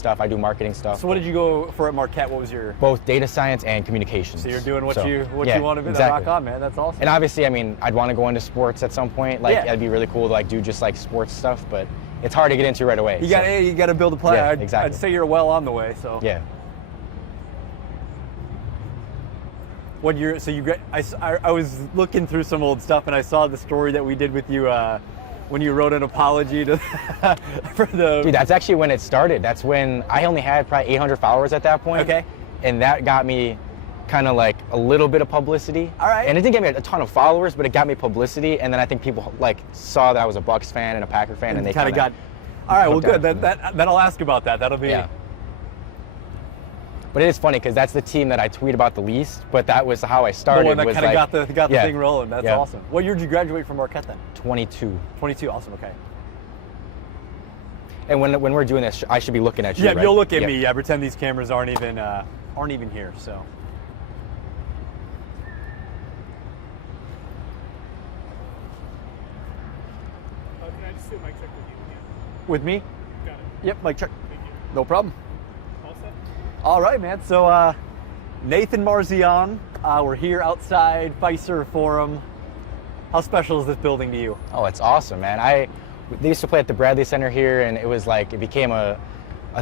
stuff. I do marketing stuff. So what did you go for at Marquette? What was your... Both data science and communications. So you're doing what you want to be. Exactly. Rock on, man. That's awesome. And obviously, I mean, I'd want to go into sports at some point. Like, it'd be really cool to like do just like sports stuff, but it's hard to get into right away. You got to build a plan. Yeah, exactly. I'd say you're well on the way. So yeah. I was looking through some old stuff and I saw the story that we did with you when you wrote an apology to for the... Dude, that's actually when it started. That's when I only had probably 800 followers at that point. Okay. And that got me kind of like a little bit of publicity. All right. And it didn't get me a ton of followers, but it got me publicity. And then I think people like saw that I was a Bucks fan and a Packer fan, and they kind of got... All right, well, good. That I'll ask about that. That'll be... Yeah. But it is funny because that's the team that I tweet about the least, but that was how I started. The one that kind of got the thing rolling. That's awesome. What year did you graduate from Marquette then? 22. 22, awesome, okay. And when we're doing this, I should be looking at you, Yeah, right? You'll look at me. Yeah, pretend these cameras aren't even here, so. Can I just do a mic check with you again? With me? Got it. Yep, mic check. Thank you. No problem. All set? All right, man. So Nathan Marzion, we're here outside Fiserv Forum. How special is this building to you? Oh, it's awesome, man. They used to play at the Bradley Center here, and it was like, it became a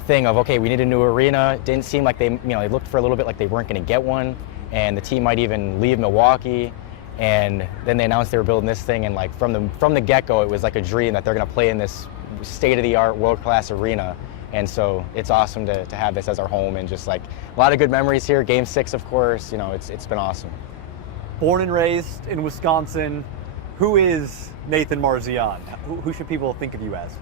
thing of, okay, we need a new arena. It didn't seem like they looked for a little bit like they weren't going to get one, and the team might even leave Milwaukee. And then they announced they were building this thing, and like from the get-go, it was like a dream that they're going to play in this state-of-the-art, world-class arena. And so it's awesome to have this as our home, and just like a lot of good memories here. Game 6, of course, it's been awesome. Born and raised in Wisconsin, who is Nathan Marzion? Who should people think of you as?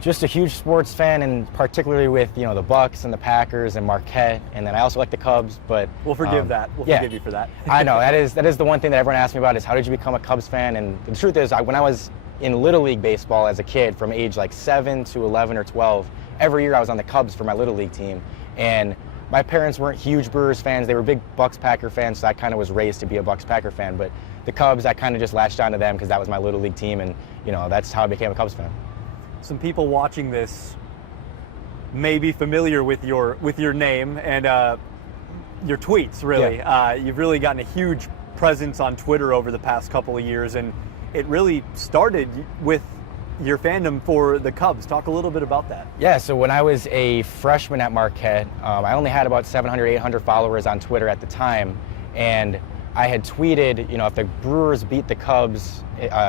Just a huge sports fan, and particularly with the Bucks and the Packers and Marquette, and then I also like the Cubs. But we'll forgive that. We'll forgive you for that. I know that is the one thing that everyone asks me about is how did you become a Cubs fan? And the truth is, when I was in Little League baseball as a kid, from age like 7 to 11 or 12, every year I was on the Cubs for my Little League team, and my parents weren't huge Brewers fans. They were big Bucks Packer fans, so I kind of was raised to be a Bucks Packer fan. But the Cubs, I kind of just latched onto them because that was my Little League team, and that's how I became a Cubs fan. Some people watching this may be familiar with your name and your tweets, really. Yeah. You've really gotten a huge presence on Twitter over the past couple of years, and it really started with your fandom for the Cubs. Talk a little bit about that. Yeah, so when I was a freshman at Marquette, I only had about 700, 800 followers on Twitter at the time, and I had tweeted, if the Brewers beat the Cubs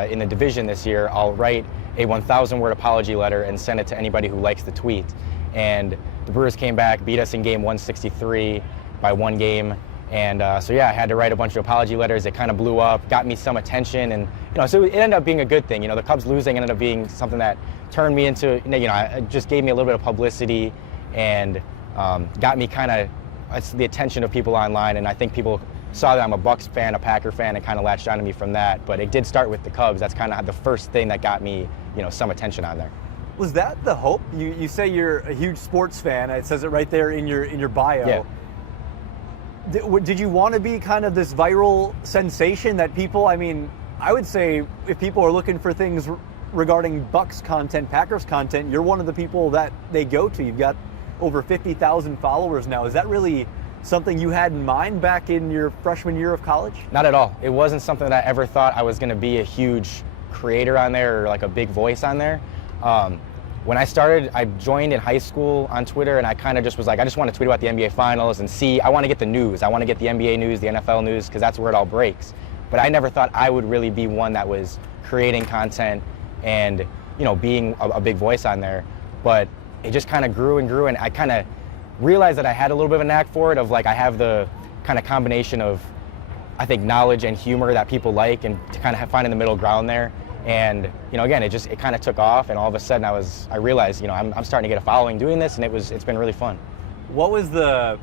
in the division this year, I'll write a 1,000-word apology letter and send it to anybody who likes the tweet. And the Brewers came back, beat us in game 163 by 1 game. And so yeah, I had to write a bunch of apology letters. It kind of blew up, got me some attention, and so it ended up being a good thing. The Cubs losing ended up being something that turned me into, it just gave me a little bit of publicity, and got me kind of the attention of people online. And I think people saw that I'm a Bucks fan, a Packer fan, and kind of latched onto me from that. But it did start with the Cubs. That's kind of the first thing that got me, some attention on there. Was that the hope? You say you're a huge sports fan. It says it right there in your bio. Yeah. Did you want to be kind of this viral sensation that people, I would say if people are looking for things regarding Bucks content, Packers content, you're one of the people that they go to. You've got over 50,000 followers now. Is that really something you had in mind back in your freshman year of college? Not at all. It wasn't something that I ever thought I was going to be a huge creator on there or like a big voice on there. When I started, I joined in high school on Twitter, and I kind of just was like, I just want to tweet about the NBA Finals and I want to get the news. I want to get the NBA news, the NFL news, because that's where it all breaks. But I never thought I would really be one that was creating content and, being a big voice on there. But it just kind of grew and grew, and I kind of realized that I had a little bit of a knack for it, of like I have the kind of combination of, I think, knowledge and humor that people like, and to kind of finding the middle ground there. And again, it kind of took off, and all of a sudden I realized I'm starting to get a following doing this, and it's been really fun. What was the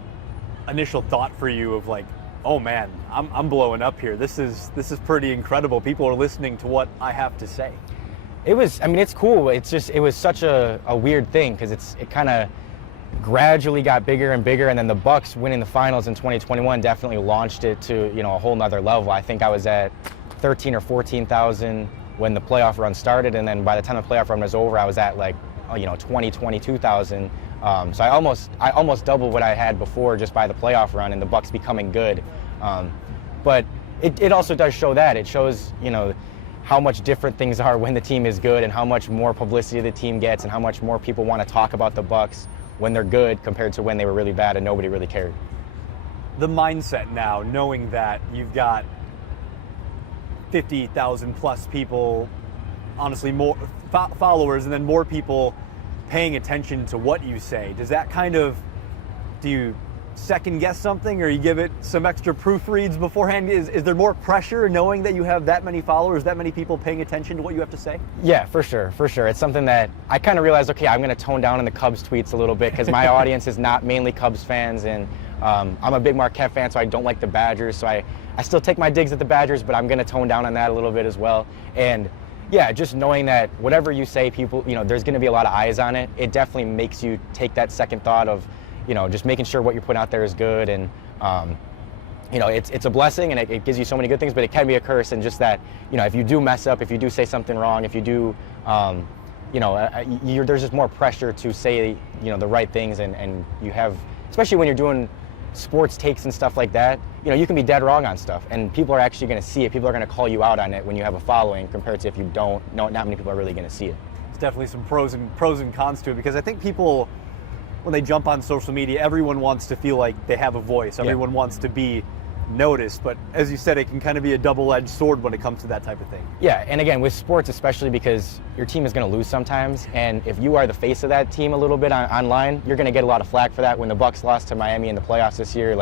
initial thought for you of like, oh man, I'm blowing up here. This is pretty incredible. People are listening to what I have to say. It was, it's cool. It was such a weird thing, because it kind of gradually got bigger and bigger, and then the Bucks winning the finals in 2021 definitely launched it to a whole nother level. I think I was at 13 or 14,000 when the playoff run started, and then by the time the playoff run was over, I was at like 20, 22,000 So I almost doubled what I had before just by the playoff run and the Bucks becoming good. But it also does show that. It shows, how much different things are when the team is good and how much more publicity the team gets and how much more people want to talk about the Bucks when they're good compared to when they were really bad and nobody really cared. The mindset now, knowing that you've got 50,000 plus people, honestly more followers, and then more people paying attention to what you say, does that do you second guess something, or you give it some extra proofreads beforehand? Is there more pressure knowing that you have that many followers, that many people paying attention to what you have to say? Yeah, for sure. It's something that I kind of realized, okay, I'm going to tone down in the Cubs tweets a little bit because my audience is not mainly Cubs fans, and I'm a big Marquette fan, so I don't like the Badgers, so I still take my digs at the Badgers, but I'm going to tone down on that a little bit as well. And yeah, just knowing that whatever you say, people, there's going to be a lot of eyes on it. It definitely makes you take that second thought of, just making sure what you put out there is good. And, it's a blessing and it gives you so many good things, but it can be a curse. And just that, if you do mess up, if you do say something wrong, if you do, there's just more pressure to say, the right things. And you have, especially when you're doing sports takes and stuff like that, you can be dead wrong on stuff and people are actually going to see it. People are going to call you out on it when you have a following compared to if you don't. Not many people are really going to see it. There's definitely some pros and cons to it, because I think people, when they jump on social media, everyone wants to feel like they have a voice. Everyone wants to be noticed, but as you said, it can kind of be a double-edged sword when it comes to that type of thing. Yeah, and again, with sports especially, because your team is going to lose sometimes, and if you are the face of that team a little bit online, you're going to get a lot of flack for that. When the Bucks lost to Miami in the playoffs this year,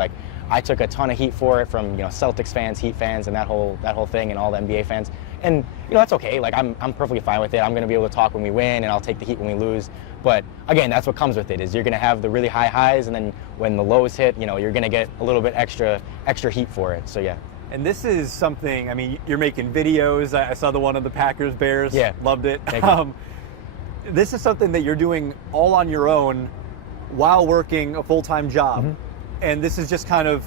I took a ton of heat for it from Celtics fans, Heat fans, and that whole thing, and all the NBA fans. And that's okay. I'm perfectly fine with it. I'm going to be able to talk when we win, and I'll take the heat when we lose. But again, that's what comes with it. Is you're going to have the really high highs, and then when the lows hit, you're going to get a little bit extra heat for it. So yeah. And this is something. I mean, you're making videos. I saw the one of the Packers Bears. Yeah, loved it. Thank you. This is something that you're doing all on your own while working a full-time job. Mm-hmm. And this is just kind of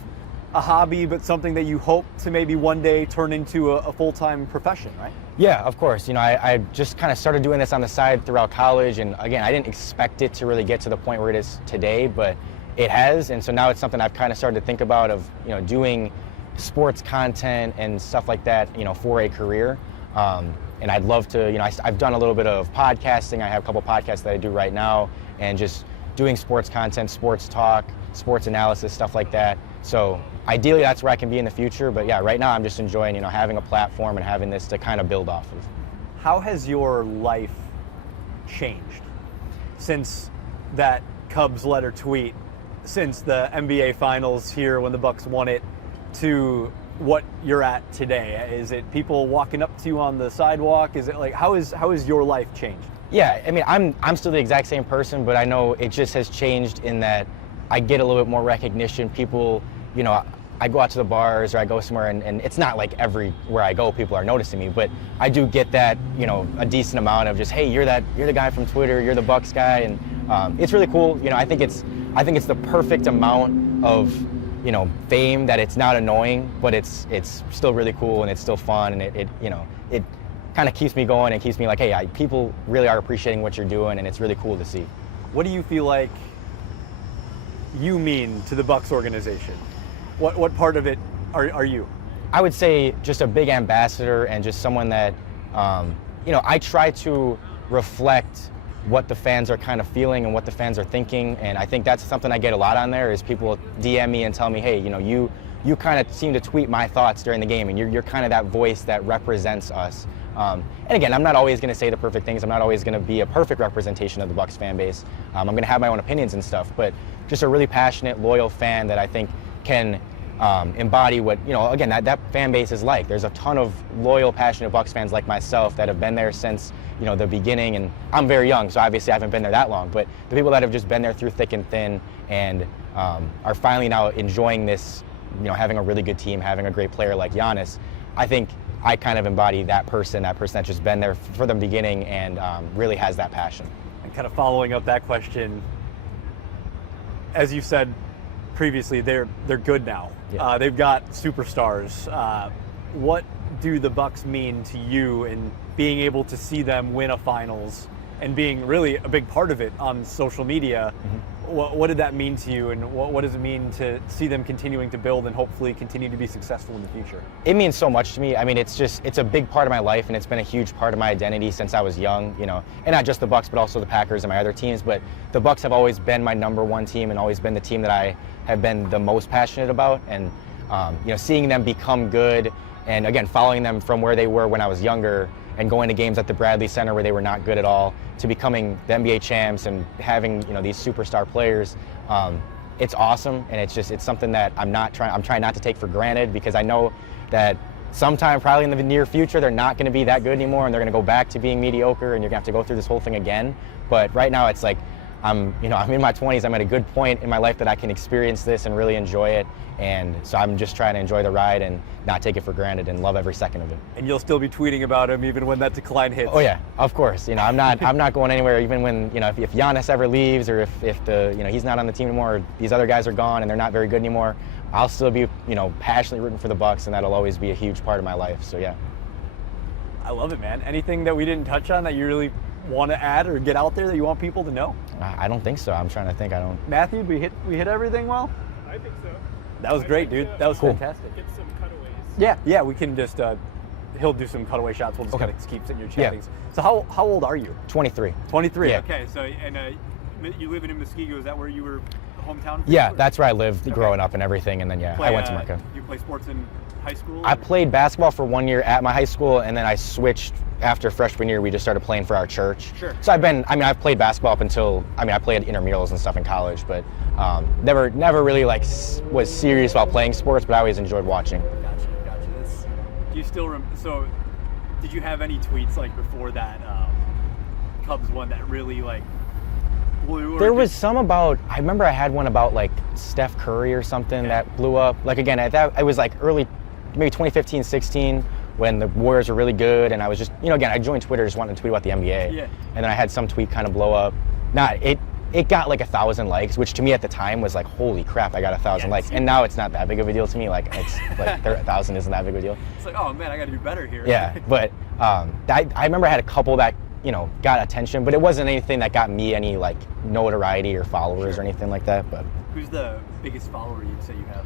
a hobby, but something that you hope to maybe one day turn into a full-time profession, right? Yeah, of course. I just kind of started doing this on the side throughout college, and again, I didn't expect it to really get to the point where it is today, but it has, and so now it's something I've kind of started to think about of, doing sports content and stuff like that, for a career. And I'd love to, I've done a little bit of podcasting. I have a couple podcasts that I do right now, and just doing sports content, sports talk, sports analysis, stuff like that. So ideally that's where I can be in the future, but yeah, right now I'm just enjoying, having a platform and having this to kind of build off of. How has your life changed since that Cubs letter tweet, since the NBA Finals here when the Bucks won it, to what you're at today? Is it people walking up to you on the sidewalk? Is it how is your life changed? Yeah, I mean, I'm still the exact same person, but I know it just has changed in that I get a little bit more recognition. People, I go out to the bars or I go somewhere, and it's not like everywhere I go people are noticing me, but I do get that, a decent amount of just, hey, you're the guy from Twitter, you're the Bucks guy, and it's really cool. I think it's the perfect amount of, fame that it's not annoying, but it's still really cool and it's still fun, and it kind of keeps me going and keeps me like, hey, people really are appreciating what you're doing, and it's really cool to see. What do you feel like you mean to the Bucks organization? What part of it are you? I would say just a big ambassador and just someone that, I try to reflect what the fans are kind of feeling and what the fans are thinking, and I think that's something I get a lot on there is people DM me and tell me, hey, you kind of seem to tweet my thoughts during the game, and you're kind of that voice that represents us. And again, I'm not always going to say the perfect things. I'm not always going to be a perfect representation of the Bucks fan base. I'm going to have my own opinions and stuff, but just a really passionate, loyal fan that I think can embody what, again, that fan base is like. There's a ton of loyal, passionate Bucks fans like myself that have been there since, the beginning, and I'm very young, so obviously I haven't been there that long, but the people that have just been there through thick and thin and are finally now enjoying this, having a really good team, having a great player like Giannis, I think I kind of embody that person that's just been there for the beginning and really has that passion. And kind of following up that question, as you said previously, they're good now. Yeah. They've got superstars. What do the Bucks mean to you in being able to see them win a finals and being really a big part of it on social media. What did that mean to you, and what does it mean to see them continuing to build and hopefully continue to be successful in the future? It means so much to me. I mean, it's a big part of my life, and it's been a huge part of my identity since I was young, you know, and not just the Bucks, but also the Packers and my other teams. But the Bucks have always been my #1 team and always been the team that I have been the most passionate about. And, you know, seeing them become good, and again, following them from where they were when I was younger and going to games at the Bradley Center where they were not good at all, to becoming the NBA champs and having, you know, these superstar players, it's awesome, and it's something that I'm trying not to take for granted, because I know that sometime probably in the near future they're not going to be that good anymore, and they're going to go back to being mediocre, and you're going to have to go through this whole thing again. But right now it's like I'm in my 20s. I'm at a good point in my life that I can experience this and really enjoy it, and so I'm just trying to enjoy the ride and not take it for granted and love every second of it. And you'll still be tweeting about him even when that decline hits. Oh yeah, of course. You know, I'm not going anywhere, even when, you know, if Giannis ever leaves, or if the, you know, he's not on the team anymore, or these other guys are gone and they're not very good anymore, I'll still be, you know, passionately rooting for the Bucks, and that'll always be a huge part of my life. So yeah. I love it, man. Anything that we didn't touch on that you really want to add or get out there that you want people to know? I don't think so. I'm trying to think. I don't. Matthew, we hit everything well? I think so. That was great, dude. That was Cool. fantastic. Get some cutaways. Yeah, we can just, he'll do some cutaway shots. We'll just Okay. kind of keep sitting here Yeah. chatting. So how old are you? 23. 23. Yeah. Okay, so, and you live in Muskego. Is that where you were hometown? Yeah, that's where I lived growing up and everything, and then I went to America. You play sports in high school? I played basketball for 1 year at my high school, and then I switched after freshman year. We just started playing for our church. Sure. So I've played basketball up until, I played intramurals and stuff in college, but never really was serious about playing sports, but I always enjoyed watching. Gotcha. Do you still so did you have any tweets like before that Cubs one that really like blew? There was some about, I remember I had one about like Steph Curry or something that blew up. Like again, it was like early, maybe 2015, 16, when the Warriors were really good, and I was just, you know, again, I joined Twitter just wanting to tweet about the NBA. Yeah. And then I had some tweet kind of blow up. It got like 1,000 likes, which to me at the time was like, holy crap, I got 1,000 likes. And now it's not that big of a deal to me. Like, it's like 1,000 isn't that big of a deal. It's like, oh man, I got to do better here. Yeah, but I remember I had a couple that, you know, got attention, but it wasn't anything that got me any like notoriety or followers or anything like that. But who's the biggest follower you'd say you have?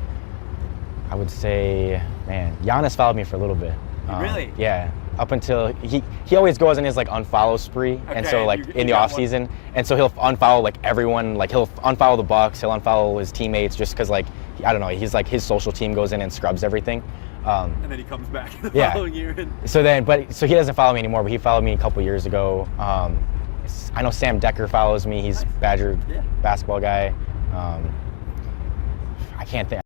I would say, man, Giannis followed me for a little bit. Really? Yeah. Up until he always goes on his like unfollow spree, and so like in the off season, and so he'll unfollow like everyone, like he'll unfollow the Bucks, he'll unfollow his teammates just because like I don't know, he's like his social team goes in and scrubs everything. And then he comes back the following year. So he doesn't follow me anymore, but he followed me a couple years ago. I know Sam Decker follows me. He's Badger basketball guy. I can't think.